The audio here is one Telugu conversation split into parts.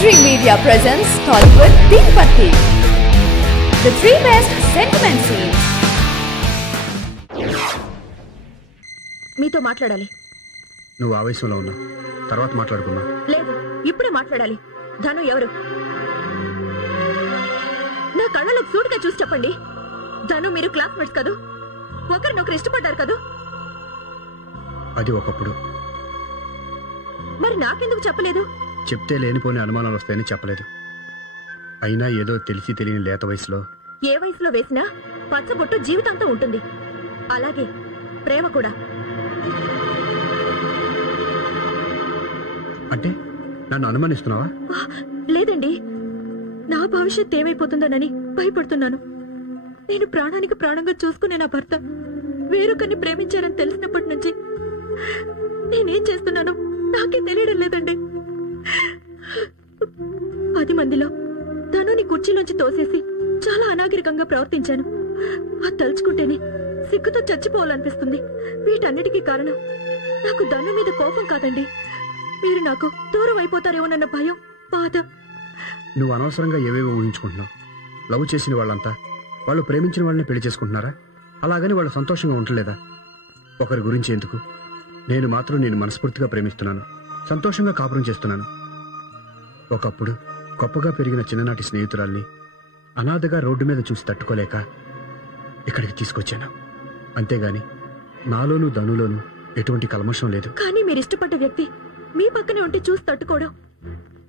Dream Media presents Tollywood Deepati, the three best sentiment scenes. మీతో మాట్లాడాలి. నువ్వు ఆవేశంలో ఉన్నా, తర్వాత మాట్లాడుకున్నా. లేదు, ఇప్పుడే మాట్లాడాలి. ధను ఎవరు? నా కళ్ళలో సూటిగా చూసి చెప్పండి. ధను మీరు క్లాస్మేట్స్ కదూ? ఒకరినొకరు ఇష్టపడ్డారు కదూ? అది ఒకప్పుడు. మరి నాకెందుకు చెప్పలేదు? చెప్తే లేనిపోని అనుమానాలు వస్తాయని చెప్పలేదు. అయినా ఏదో తెలిసి తెలియని లేత వయసులో, ఏ వయసులో వేసినా పచ్చబొట్టు జీవితాంతం ఉంటుంది. అలాగే ప్రేమ కూడా. అంటే నన్ను అనుమానిస్తున్నావా? లేదండి, నా భవిష్యత్ ఏమైపోతుందోనని భయపడుతున్నాను. నేను ప్రాణానికి ప్రాణంగా చూసుకునే నా భర్త వేరొకరిని ప్రేమించారని తెలిసినప్పటి నుంచి నేనేం చేస్తున్నానో నాకే తెలియడం లేదండి. 10 మందిలో ధనుని కుర్చీలోంచి తోసేసి చాలా అనాగరికంగా ప్రవర్తించాను. అది తలుచుకుంటేనే సిగ్గుతో చచ్చిపోవాలనిపిస్తుంది. వీటన్నిటికీ కారణం నాకు ధను మీద కోపం కాదండి, మీరు నాకు దూరం అయిపోతారేమోనన్న భయం, బాధ. నువ్వు అనవసరంగా ఏవేవో ఊహించుకుంటున్నావు. లవ్ చేసిన వాళ్ళంతా వాళ్ళు ప్రేమించిన వాళ్ళని పెళ్లి చేసుకుంటున్నారా? అలాగని వాళ్ళు సంతోషంగా ఉండలేదా? ఒకరి గురించి ఎందుకు? నేను మాత్రం నేను మనస్ఫూర్తిగా ప్రేమిస్తున్నాను, సంతోషంగా కాపురం చేస్తున్నాను. ఒకప్పుడు గొప్పగా పెరిగిన చిన్ననాటి స్నేహితురాల్ని అనాథగా రోడ్డు మీద చూసి తట్టుకోలేక ఇక్కడికి తీసుకొచ్చాను. అంతేగాని నాలోనూ ధనులోనూ ఎటువంటి కల్మషం లేదు. కానీ మీరు ఇష్టపడ్డ వ్యక్తి మీ పక్కనే ఉంటే చూసి తట్టుకోవడం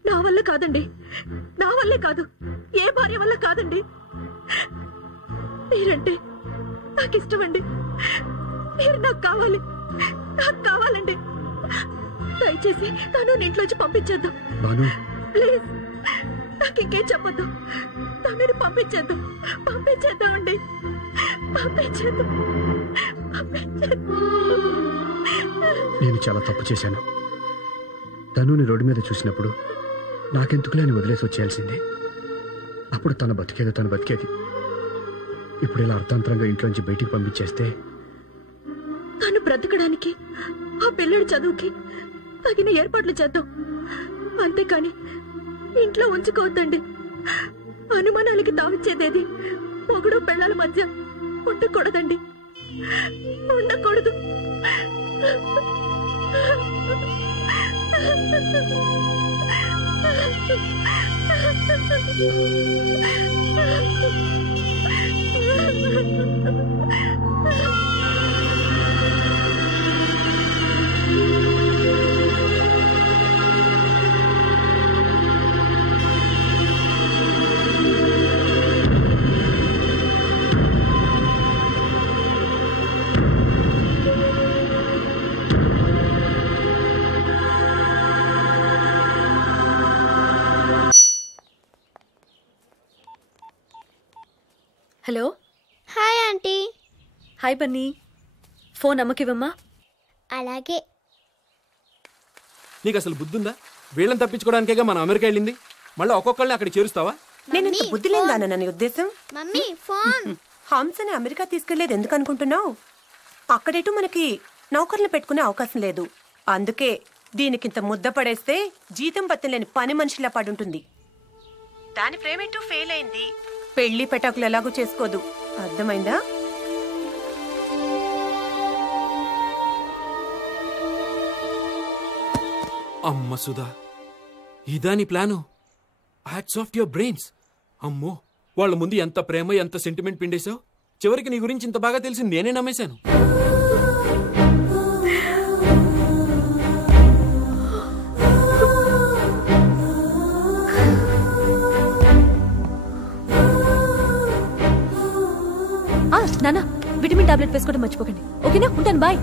నా వల్ల కాదండి. నా వల్లే కాదు, ఏ భార్య వల్ల కాదండి. మీరంటే నాకు ఇష్టమండి. మీరు నాకు కావాలి, నాకు కావాలండి. దయచేసి తను ఇంట్లోంచి పంపించేద్దాం. ప్లీజ్, నాకు ఇంకేం చెప్పొద్దు. తనని పంపించేద్దాం, పంపించేద్దాం అండి, పంపించేద్దాం. నేను చాలా తప్పు చేశాను. తనుని రోడ్డు మీద చూసినప్పుడు నాకెందుకులే అని వదిలేసి వచ్చేయాల్సింది. అప్పుడు తన బతికేదో తను బతికేది. ఇప్పుడు ఇలా అర్థాంతరంగా ఇంట్లోంచి బయటికి పంపించేస్తే తను బ్రతకడానికి, ఆ పిల్లడి చదువుకి తగిన ఏర్పాట్లు చేద్దాం. అంతేకాని ఇంట్లో ఉంచుకోవద్దండి. అనుమానాలకి తావిచ్చేదేది మొగుడు పెళ్ళాల మధ్య ఉండకూడదండి, ఉండకూడదు. Hello. Hi aunty. Hi Bunny. Phone అమ్మకివ్వమ్మా. అలాగే. నీకు అసలు బుద్ధుందా? వీళ్ళని తప్పించుకోవడానికేగా మనం అమెరికా వెళ్ళింది. మళ్ళీ ఒక్కొక్కళ్ళని అక్కడ చేరుస్తావా? నేను ఇంత బుద్ధి లేదానా నీ ఉద్దేశం? Mummy phone. హంసని అమెరికా తీసుకెళ్లేదు ఎందుకు అనుకుంటున్నావు? అక్కడేటూ మనకి నౌకర్లు పెట్టుకునే అవకాశం లేదు. అందుకే దీనికింత ముద్ద పడేస్తే జీతం పత్తం లేని పని మనిషిలా పడుంటుంది. దాని ప్రేమేటూ ఫెయిల్ అయింది. పెళ్లి పెటాకులు ఎలాగూ చేసుకోదు. అర్థమైందా? అమ్మ సుధా, ఇదా నీ plan? Hats off your brains. అమ్మో, వాళ్ళ ముందు ఎంత ప్రేమ, ఎంత సెంటిమెంట్ పిండేశావు. చివరికి నీ గురించి ఇంత బాగా తెలిసి నేనే నమ్మేశాను. నానా, విటమిన్ టాబ్లెట్ వేసుకోవడం మర్చిపోకండి. ఓకేనా? ఉంటాను, బాయ్.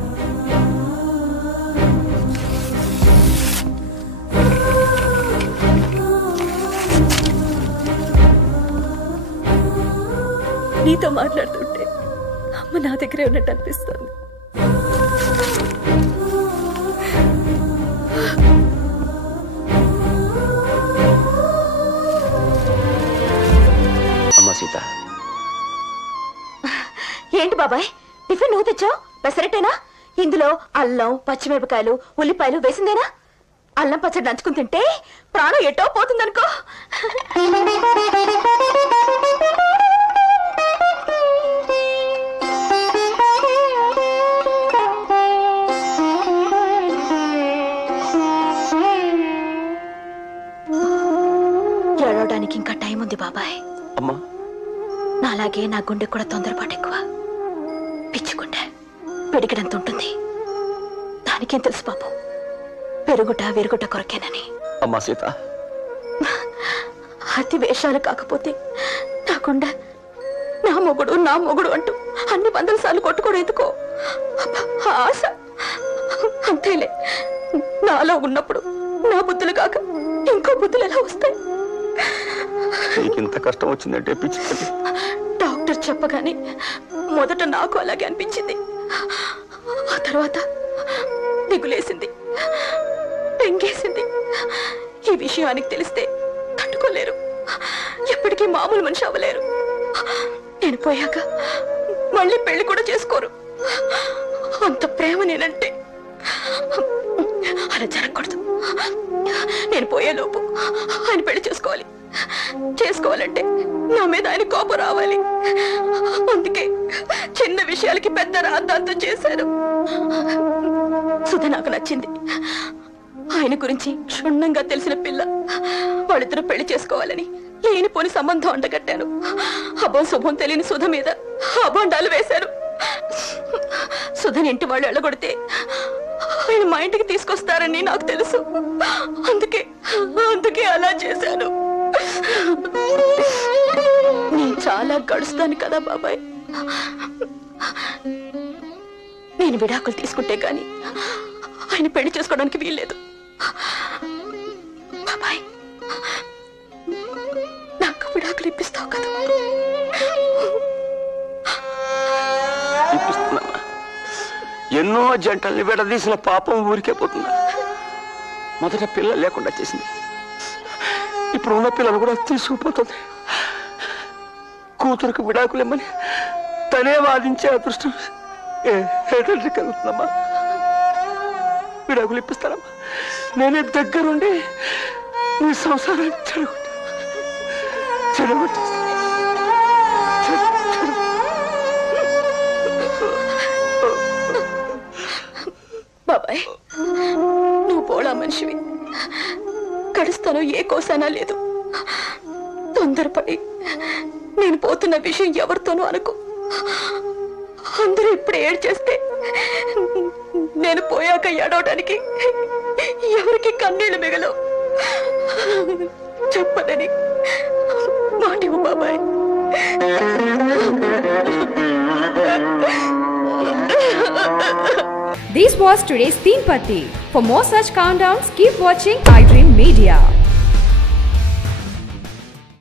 నీతో మాట్లాడుతుంటే అమ్మ నా దగ్గరే ఉన్నట్టు అనిపిస్తుంది. అమ్మా సీత. ఏంటి బాబాయ్, టిఫిన్ నువ్వు తెచ్చావు? పెసరట్టేనా? ఇందులో అల్లం, పచ్చిమిరపకాయలు, ఉల్లిపాయలు వేసిందేనా? అల్లం పచ్చడి నంచుకుని తింటే ప్రాణం ఎటో పోతుందనుకో. ఏడవడానికి ఇంకా టైం ఉంది బాబాయ్. అమ్మా, నాలాగే నా గుండె కూడా తొందరపాటు ఎక్కువ. పిచ్చుకుంటే పెడిగడంత ఉంటుంది. దానికేం తెలుసు బాబు, పెరుగుట విరుగుట కొరకేనని. అమ్మా సీత, అతి వేషాలు కాకపోతే నాకుండా నా మొగుడు అంటూ అన్ని 100 సార్లు కొట్టుకోవడం ఎందుకో ఆశ. అంతేలే, నాలో ఉన్నప్పుడు నా బుద్ధులు కాక ఇంకో బుద్ధులు ఎలా వస్తాయి? ఇంత కష్టం వచ్చిందంటే పిచ్చి. డాక్టర్ చెప్పగానే మొదట నాకు అలాగే అనిపించింది. ఆ తర్వాత దిగులేసింది, పెంగేసింది. ఈ విషయానికి తెలిస్తే తట్టుకోలేరు, ఎప్పటికీ మామూలు మనిషి అవ్వలేరు. నేను పోయాక మళ్ళీ పెళ్లి కూడా చేసుకోరు. అంత ప్రేమ నేనంటే. అలా జరగకూడదు. నేను పోయేలోపు ఆయన పెళ్లి చేసుకోవాలంటే నా మీద ఆయన కోపం రావాలి. అందుకే చిన్న విషయాలకి పెద్ద రాద్ధాంతం చేశారు. సుధ నాకు నచ్చింది. ఆయన గురించి క్షుణ్ణంగా తెలిసిన పిల్ల. వాళ్ళిద్దరూ పెళ్లి చేసుకోవాలని లేనిపోని సంబంధం అంటగట్టాను. అభం శుభం తెలియని సుధ మీద అభండాలు వేశారు. సుధని ఇంటి వాళ్ళు వెళ్ళగొడితే ఆయన మా ఇంటికి తీసుకొస్తారని నాకు తెలుసు. అందుకే అలా చేశాను. నేను చాలా గడుస్తాను కదా బాబాయ్. నేను విడాకులు తీసుకుంటే గాని ఆయన పెళ్లి చేసుకోవడానికి వీల్లేదు. బాబాయ్, నాకు విడాకులు ఇప్పిస్తావు కదా? ఇప్పిస్తున్నామా? ఎన్నో జంటల్ని విడదీసిన పాపం ఊరికే పోతుందా? మొదట పిల్లలు లేకుండా చేసింది, ఇప్పుడు ఉన్న పిల్లలు కూడా తీసుకుపోతుంది. కూతురుకు విడాకులేమని తనే వాదించే అదృష్టం ఏదంటే కలుగుతుందమ్మా. విడాకులు ఇప్పిస్తానమ్మా. నేనే దగ్గరుండి నీ సంసారాన్ని చెడగొట్టేస్తాను. బాబాయ్, నువ్వు పోలా మనిషివి. గడుస్తానో ఏ కోసానా లేదు. తొందరపడి నేను పోతున్న విషయం ఎవరితోనూ అనుకో. అందరూ ఇప్పుడు ఏడ్చేస్తే నేను పోయాక ఏడవడానికి ఎవరికి కన్నీళ్లు మిగలవు. చెప్పదని మాటివు బాబాయ్. This was today's Teen Patti. For more such countdowns, keep watching iDream Media.